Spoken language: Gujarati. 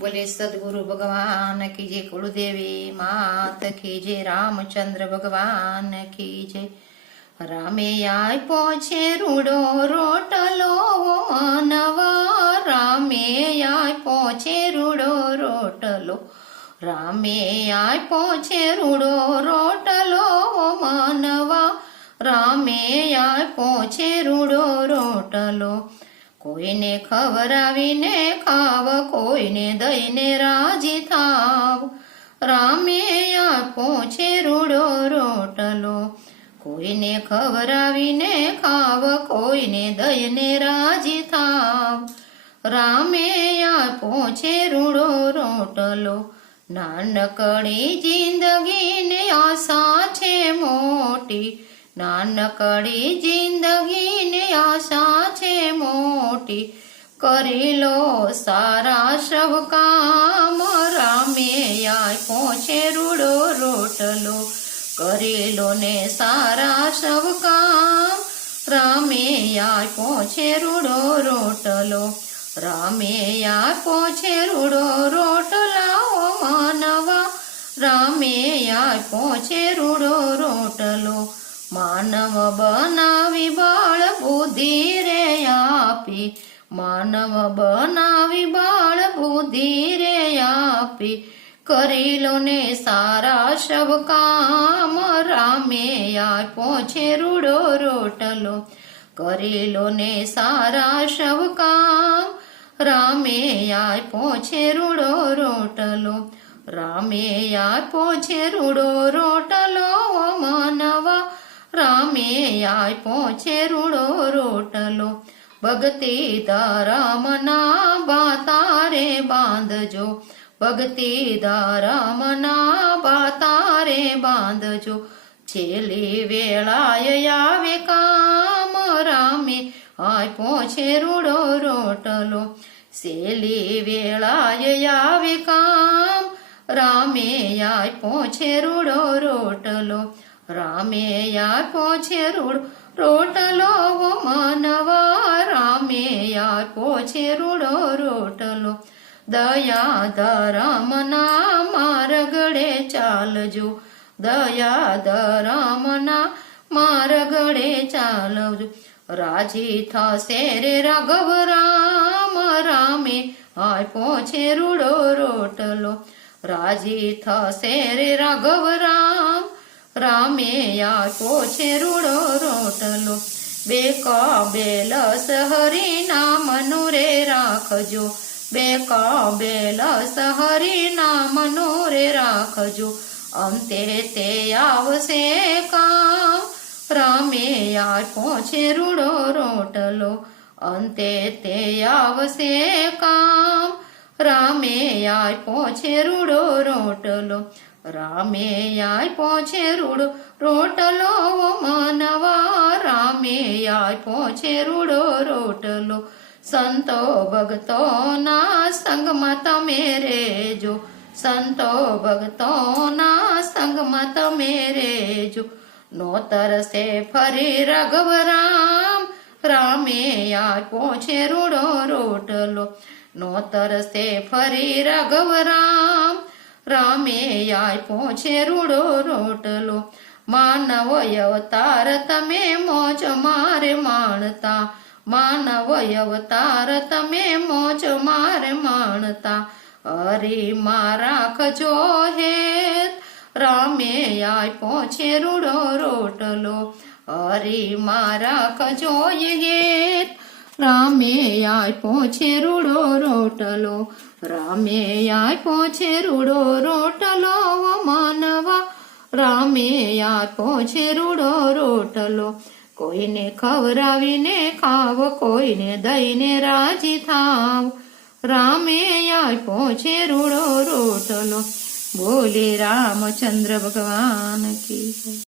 બોલે, સદગુરુ ભગવાન કી જય, કુળદેવી માત કી જય, રામચંદ્ર ભગવાન કી જય. રામે આપ્યો છે રૂડો રોટલો માનવા. રામે આપ્યો છે રૂડો રોટલો રામે આપ્યો છે રૂડો રોટલો માનવા. રામે આપ્યો છે રૂડો રોટલો કોઈને ખવરાવીને ખાવ, કોઈને દઈને રાજી થાવ. રામે આપો છે રૂડો રોટલો, કોઈને ખવરાવીને ખાવ, કોઈને દઈને રાજી થાવ. રામે આપો છે રૂડો રોટલો, નાનકડી જિંદગીને આશા છે મોટી. નાનકડી જિંદગીને આશા છે મોટી. કરી લો સારા સબ કામ રામે આપ્યો છે રૂડો રોટલો. કરી લો ને સારા સબ કામ રામે આપ્યો છે રૂડો રોટલો. રામે આપ્યો છે રૂડો રોટલાઓ માનવા. રામે આપ્યો છે રૂડો માનવ બનાવી બાળ બુદ્ધિ રે આપી. માનવ બનાવી બાળ બુદ્ધિ રે આપી. કરી લો ને સારા શબ કામ, રામે આપ્યો છે રૂડો રોટલો. કરી લો ને સારા શબ કામ, રામે આપ્યો છે રૂડો રોટલો. રામે આપ્યો છે રૂડો રોટલો, માનવા રામે આપ્યો છે રૂડો રોટલો. ભગતી બા તારે બાંધજો. ભગતી બા તારે બાંધજો. છેલ્લી વેળાય આવે કામ રામે આપ્યો છે રૂડો રોટલો. છેલ્લી વેળાય આવે કામ રામે આપ્યો છે રૂડો રોટલો. રામે આપ્યો છે રૂડ રોટલો માનવા. રામે આપ્યો છે રૂડો રોટલો દયા ધરમના માર્ગડે ચાલજો. દયા ધરમના માર્ગડે ચાલજો. રાજી થશે રે રાઘવ રામ, રામે આપ્યો છે રૂડો રોટલો રાજી થશે રે રાઘવ રામ રામે આપ્યો છે રૂડો રોટલો. બે કબેલસ હરી નામનું રે રાખજો. બે કબેલસ હરી નામનું રે રાખજો. અંતે તે આવશે કામ. રામે આપ્યો છે રૂડો રોટલો. અંતે તે આવશે કામ. રામે આપ્યો છે રૂડો રોટલો. રામે આપ્યો છે રૂડો રોટલો માનવા. રામે આપ્યો છે રૂડો રોટલો. સંતો ભક્તોના સંગમાં તમે રેજો. સંતો ભક્તોના સંગમાં તમે રેજો. નો તરસે ફરી રઘવરામ રામે આપ્યો છે રૂડો રોટલો. નો તરસે ફરી રઘવ રામ રામે આય છે રૂડો રોટલો. માનવ અવતાર તમે મોજ મારે માણતા. માનવ અવતાર તમે મોજ મારે માણતા. અરે મારા ખજો હેત, રામે આય છે રૂડો રોટલો. અરે મારા ખજો હેત રામે આપ્યો છે રૂડો રોટલો. રામે આપ્યો છે રૂડો રોટલો માનવા. રામે આપ્યો છે રૂડો રોટલો. કોઈને ખવરાવીને ખાવ, કોઈને દઈને રાજી થાવ. રામે આપ્યો છે રૂડો રોટલો. બોલે રામચંદ્ર ભગવાન કી